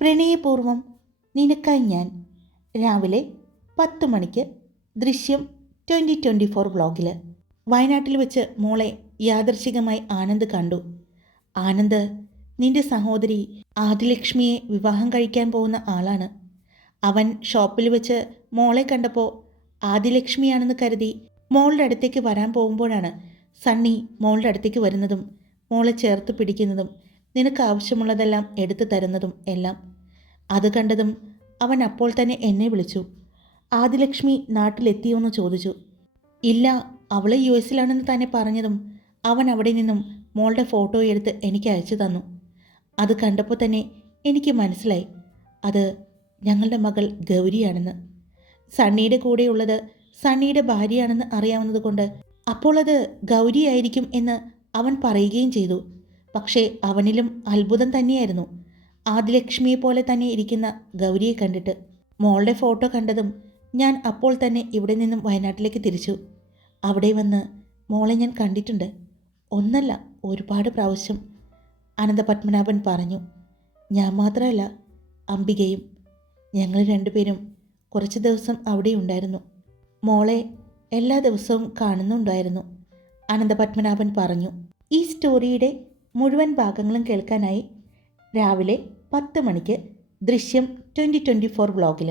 പ്രണയപൂർവം നിനക്കായി ഞാൻ. രാവിലെ 10 മണിക്ക് ദൃശ്യം 2024 വ്ളോഗിൽ. വയനാട്ടിൽ വെച്ച് മോളെ യാദൃശികമായി ആനന്ദ് കണ്ടു. ആനന്ദ് നിന്റെ സഹോദരി ആദിലക്ഷ്മിയെ വിവാഹം കഴിക്കാൻ പോകുന്ന ആളാണ്. അവൻ ഷോപ്പിൽ വെച്ച് മോളെ കണ്ടപ്പോൾ ആദിലക്ഷ്മിയാണെന്ന് കരുതി മോളുടെ അടുത്തേക്ക് വരാൻ പോകുമ്പോഴാണ് സണ്ണി മോളുടെ അടുത്തേക്ക് വരുന്നതും മോളെ ചേർത്ത് പിടിക്കുന്നതും നിനക്ക് ആവശ്യമുള്ളതെല്ലാം എടുത്തു തരുന്നതും എല്ലാം. അത് കണ്ടതും അവൻ അപ്പോൾ തന്നെ എന്നെ വിളിച്ചു. ആദിലക്ഷ്മി നാട്ടിലെത്തിയോന്ന് ചോദിച്ചു. ഇല്ല, അവൾ US-ലാണെന്ന് തന്നെ പറഞ്ഞതും അവൻ അവിടെ നിന്നും മോളുടെ ഫോട്ടോ എടുത്ത് എനിക്ക് അയച്ചു തന്നു. അത് കണ്ടപ്പോൾ തന്നെ എനിക്ക് മനസ്സിലായി അത് ഞങ്ങളുടെ മകൾ ഗൗരിയാണെന്ന്. സണ്ണിയുടെ കൂടെയുള്ളത് സണ്ണിയുടെ ഭാര്യയാണെന്ന് അറിയാവുന്നത് കൊണ്ട് അപ്പോൾ അത് ഗൗരിയായിരിക്കും എന്ന് അവൻ പറയുകയും ചെയ്തു. പക്ഷേ അവനിലും അത്ഭുതം തന്നെയായിരുന്നു ആദിലക്ഷ്മിയെ പോലെ തന്നെ ഇരിക്കുന്ന ഗൗരിയെ കണ്ടിട്ട്. മോളുടെ ഫോട്ടോ കണ്ടതും ഞാൻ അപ്പോൾ തന്നെ ഇവിടെ നിന്നും വയനാട്ടിലേക്ക് തിരിച്ചു. അവിടെ വന്ന് മോളെ ഞാൻ കണ്ടിട്ടുണ്ട്, ഒന്നല്ല ഒരുപാട് പ്രാവശ്യം. അനന്തപത്മനാഭൻ പറഞ്ഞു. ഞാൻ മാത്രമല്ല, അംബികയും. ഞങ്ങൾ രണ്ടുപേരും കുറച്ച് ദിവസം അവിടെ ഉണ്ടായിരുന്നു. മോളെ എല്ലാ ദിവസവും കാണുന്നുണ്ടായിരുന്നു, അനന്തപത്മനാഭൻ പറഞ്ഞു. ഈ സ്റ്റോറിയുടെ മുഴുവൻ ഭാഗങ്ങളും കേൾക്കാനായി രാവിലെ 10 മണിക്ക് ദൃശ്യം 2024 വ്ളോഗിൽ.